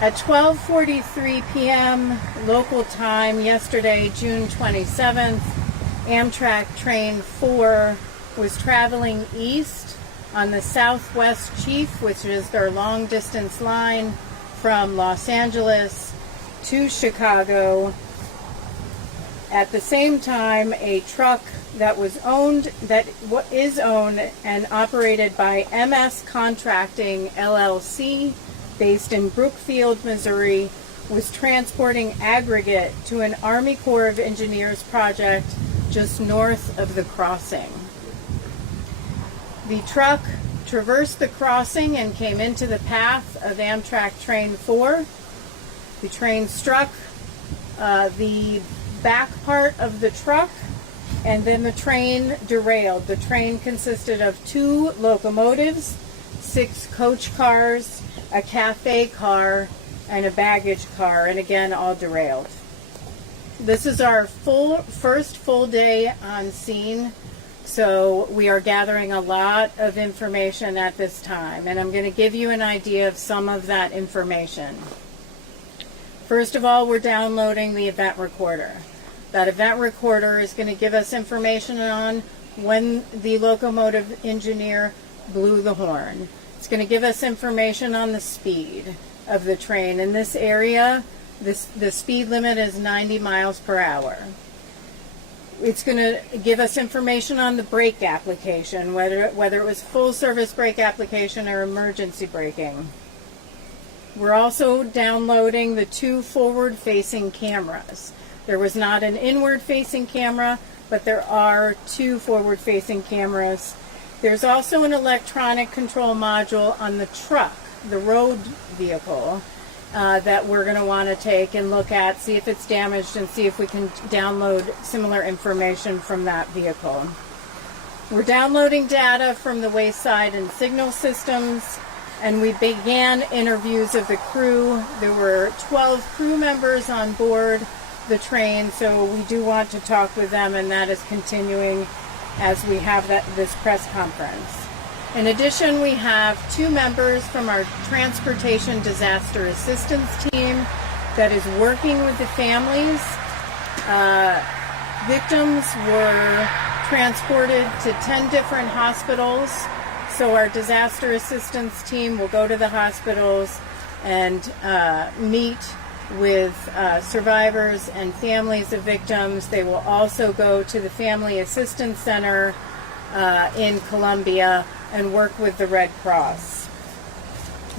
At 12:43 p.m. local time yesterday, June 27th, Amtrak Train 4 was traveling east on the Southwest Chief, which is their long-distance line from Los Angeles to Chicago. At the same time, a truck that is owned and operated by MS Contracting LLC, based in Brookfield, Missouri, was transporting aggregate to an Army Corps of Engineers project just north of the crossing. The truck traversed the crossing and came into the path of Amtrak Train 4. The train struck the back part of the truck, and then the train derailed. The train consisted of 2 locomotives, 6 coach cars, a cafe car, and a baggage car, and again, all derailed. This is our first full day on scene, so we are gathering a lot of information at this time, and I'm going to give you an idea of some of that information. First of all, we're downloading the event recorder. That event recorder is going to give us information on when the locomotive engineer blew the horn. It's going to give us information on the speed of the train. In this area, the speed limit is 90 miles per hour. It's going to give us information on the brake application, whether it was full service brake application or emergency braking. We're also downloading the 2 forward-facing cameras. There was not an inward-facing camera, but there are 2 forward-facing cameras. There's also an electronic control module on the truck, the road vehicle, that we're going to want to take and look at, see if it's damaged, and see if we can download similar information from that vehicle. We're downloading data from the wayside and signal systems, and we began interviews of the crew. There were 12 crew members on board the train, so we do want to talk with them, and that is continuing as we have this press conference. In addition, we have 2 members from our Transportation Disaster Assistance team that is working with the families. Victims were transported to 10 different hospitals, so our disaster assistance team will go to the hospitals and meet with survivors and families of victims. They will also go to the Family Assistance Center in Columbia and work with the Red Cross.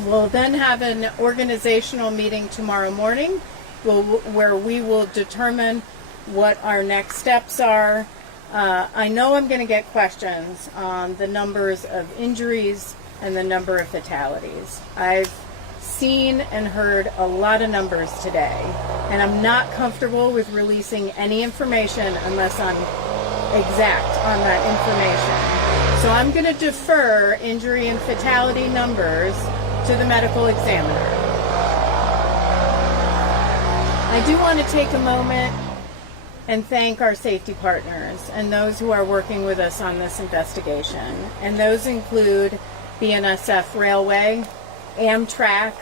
We'll then have an organizational meeting tomorrow morning where we will determine what our next steps are. I know I'm going to get questions on the numbers of injuries and the number of fatalities. I've seen and heard a lot of numbers today, and I'm not comfortable with releasing any information unless I'm exact on that information. So I'm going to defer injury and fatality numbers to the medical examiner. I do want to take a moment and thank our safety partners and those who are working with us on this investigation. And those include BNSF Railway, Amtrak,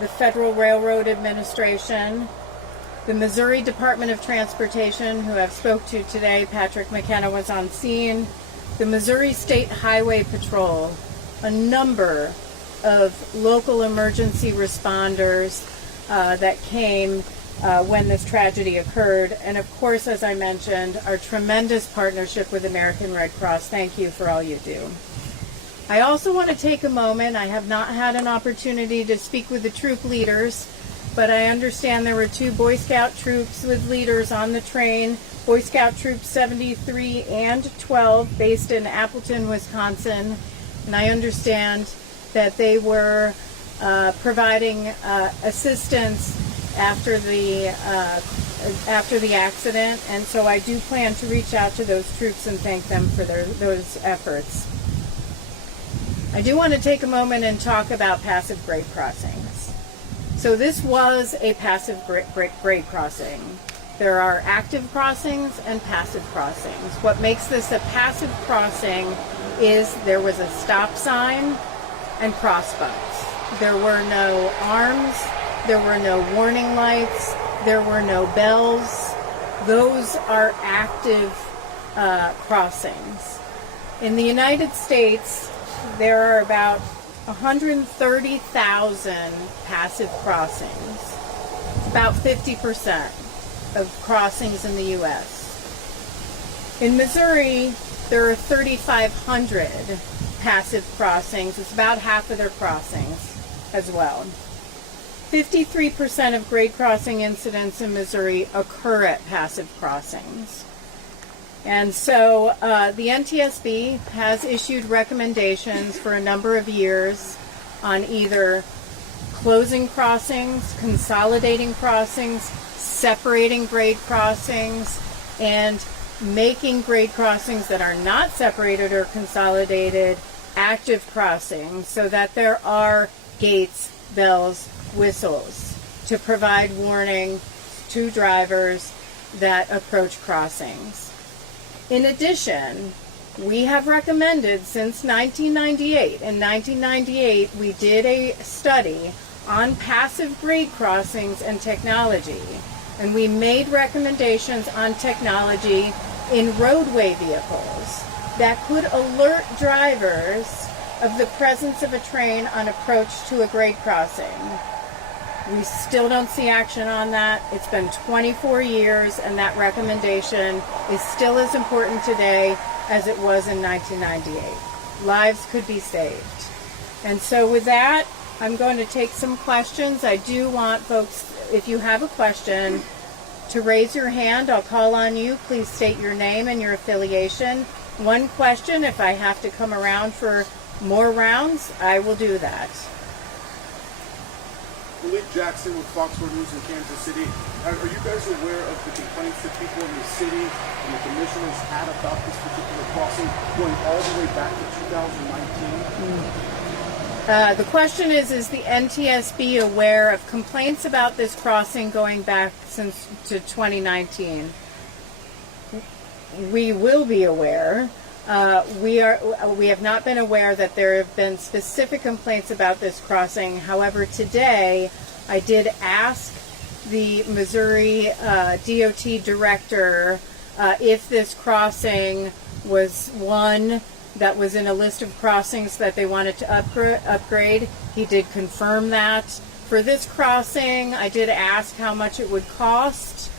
the Federal Railroad Administration, the Missouri Department of Transportation, who I've spoke to today. Patrick McKenna was on scene. The Missouri State Highway Patrol, a number of local emergency responders that came when this tragedy occurred. And of course, as I mentioned, our tremendous partnership with American Red Cross. Thank you for all you do. I also want to take a moment. I have not had an opportunity to speak with the troop leaders, but I understand there were 2 Boy Scout troops with leaders on the train, Boy Scout Troop 73 and 12, based in Appleton, Wisconsin. And I understand that they were providing assistance after the accident, and so I do plan to reach out to those troops and thank them for those efforts. I do want to take a moment and talk about passive grade crossings. So this was a passive grade crossing. There are active crossings and passive crossings. What makes this a passive crossing is there was a stop sign and crossbucks. There were no arms there were no warning lights, there were no bells. Those are active crossings. In the United States, there are about 130,000 passive crossings. About 50% of crossings in the U.S. In Missouri, there are 3,500 passive crossings. It's about half of their crossings as well. 53% of grade crossing incidents in Missouri occur at passive crossings. And so the NTSB has issued recommendations for a number of years on either closing crossings, consolidating crossings, separating grade crossings, and making grade crossings that are not separated or consolidated active crossings so that there are gates, bells, whistles to provide warning to drivers that approach crossings. In addition, we have recommended since 1998, in 1998 we did a study on passive grade crossings and technology, and we made recommendations on technology in roadway vehicles that could alert drivers of the presence of a train on approach to a grade crossing. We still don't see action on that. It's been 24 years, and that recommendation is still as important today as it was in 1998. Lives could be saved. And so with that, I'm going to take some questions. I do want folks, if you have a question, to raise your hand. I'll call on you. Please state your name and your affiliation. One question. If I have to come around for more rounds, I will do that. Malik Jackson with Fox 4 News in Kansas City. Are you guys aware of the complaints that people in the city and the commissioners had about this particular crossing going all the way back to 2019? The question is the NTSB aware of complaints about this crossing going back since to 2019? We will be aware. We have not been aware that there have been specific complaints about this crossing. However, today I did ask the Missouri DOT director if this crossing was one that was in a list of crossings that they wanted to upgrade. He did confirm that. For this crossing, I did ask how much it would cost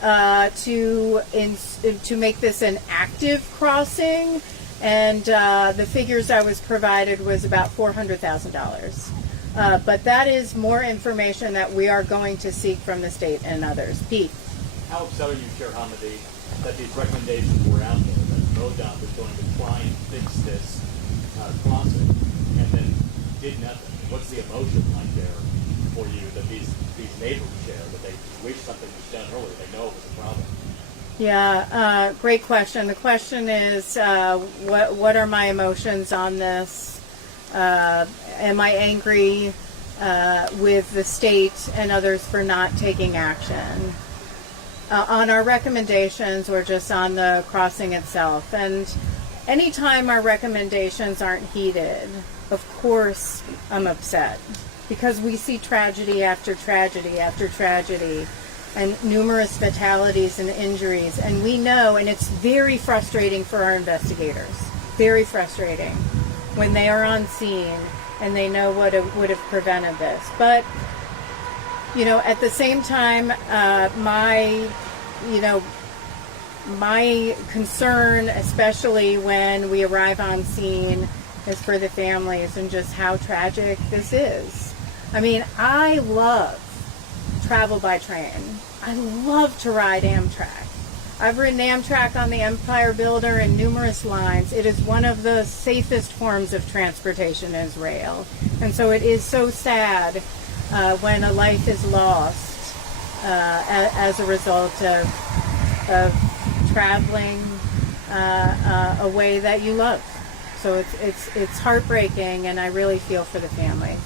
to make this an active crossing, and the figures I was provided was about $400,000. But that is more information that we are going to seek from the state and others. Pete. How upset are you, Chair Hamady, that these recommendations were out there, that MoDOT was going to try and fix this crossing and then did nothing? What's the emotion like there for you that these neighbors share, that they wish something was done earlier, they know it was a problem? Yeah, great question. The question is, what are my emotions on this? Am I angry with the state and others for not taking action on our recommendations or just on the crossing itself? And anytime our recommendations aren't heeded, of course I'm upset, because we see tragedy after tragedy after tragedy and numerous fatalities and injuries, and we know, and it's very frustrating for our investigators, very frustrating when they are on scene and they know what would have prevented this. But at the same time, my concern, especially when we arrive on scene, is for the families and just how tragic this is. I mean, I love travel by train. I love to ride Amtrak. I've ridden Amtrak on the Empire Builder and numerous lines. It is one of the safest forms of transportation is rail. And so it is so sad when a life is lost as a result of traveling a way that you love. So it's heartbreaking, and I really feel for the families.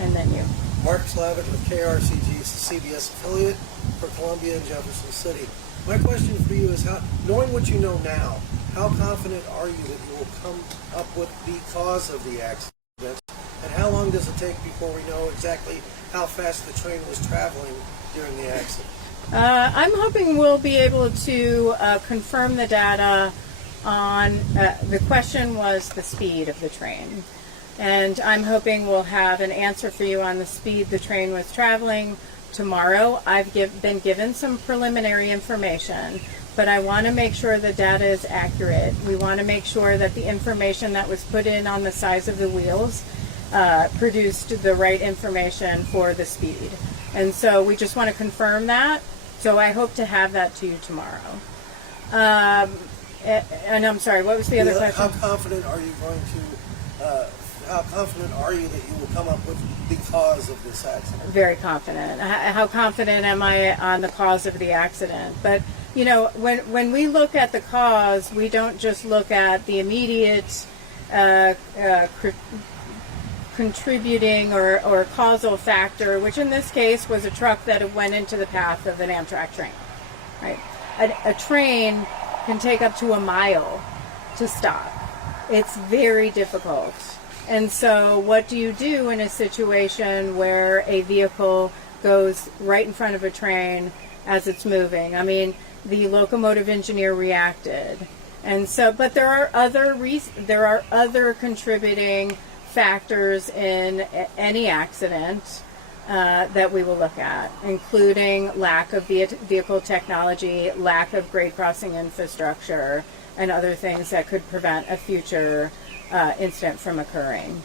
And then you. Mark Slavitt with KRCG's CBS affiliate for Columbia and Jefferson City. My question for you is, knowing what you know now, how confident are you that you will come up with the cause of the accident, and how how long does it take before we know exactly how fast the train was traveling during the accident? I'm hoping we'll be able to confirm the data on, the question was the speed of the train. And I'm hoping we'll have an answer for you on the speed the train was traveling tomorrow. I've been given some preliminary information, but I want to make sure the data is accurate. We want to make sure that the information that was put in on the size of the wheels produced the right information for the speed. And so we just want to confirm that. So I hope to have that to you tomorrow. And I'm sorry, what was the other question? How confident are you how confident are you that you will come up with the cause of this accident? Very confident. How confident am I on the cause of the accident? But, you know, when we look at the cause, we don't just look at the immediate contributing or causal factor, which in this case was a truck that went into the path of an Amtrak train. Right? A train can take up to a mile to stop. It's very difficult. And so what do you do in a situation where a vehicle goes right in front of a train as it's moving? I mean, the locomotive engineer reacted. And so, but there are other contributing factors in any accident that we will look at, including lack of vehicle technology, lack of grade crossing infrastructure, and other things that could prevent a future incident from occurring.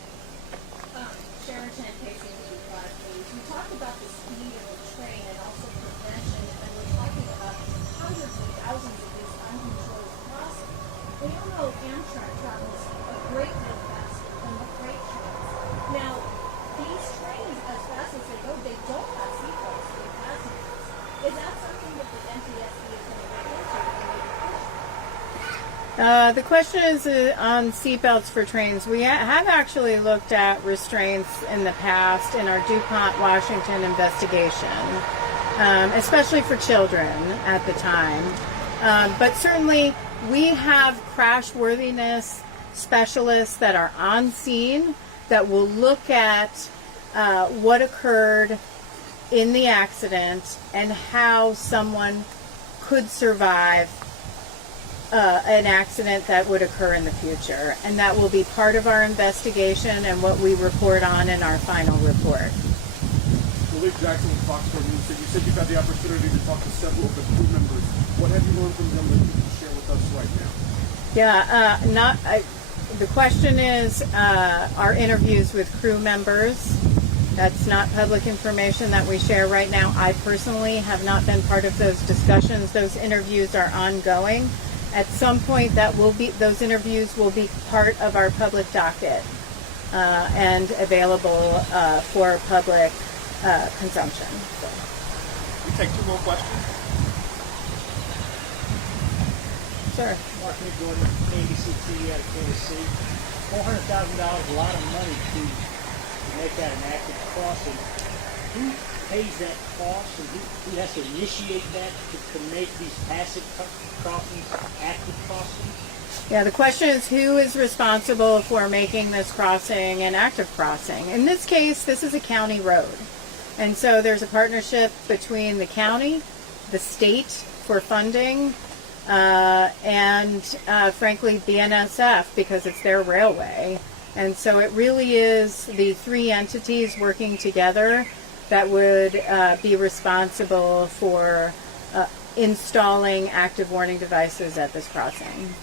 Chariton, please. We talked about the speed of the train and also prevention, and we're talking about hundreds of thousands of these uncontrolled crossings. We all know Amtrak travels a great deal faster than the freight trains. Now, these trains, as fast as they go, they don't have seatbelts for the passengers. Is that something that the NTSB is going to look into? The question is on seatbelts for trains. We have actually looked at restraints in the past in our DuPont, Washington investigation, especially for children at the time. But certainly we have crashworthiness specialists that are on scene that will look at what occurred in the accident and how someone could survive an accident that would occur in the future. And that will be part of our investigation and what we report on in our final report. Malik Jackson with Fox 4 News. So you said you've had the opportunity to talk to several of the crew members. What have you learned from them that you can share with us right now? The question is our interviews with crew members. That's not public information that we share right now. I personally have not been part of those discussions. Those interviews are ongoing. At some point, those interviews will be part of our public docket and available for public consumption. So. We take two more questions. Sure. Mark Jordan, ABC TV out of Kansas City. $400,000, a lot of money to make that an active crossing. Who pays that cost, and who has to initiate that to make these passive crossings active crossings? Yeah, the question is who is responsible for making this crossing an active crossing. In this case, this is a county road. And so there's a partnership between the county, the state for funding, and frankly BNSF because it's their railway. And so it really is the three entities working together that would be responsible for installing active warning devices at this crossing.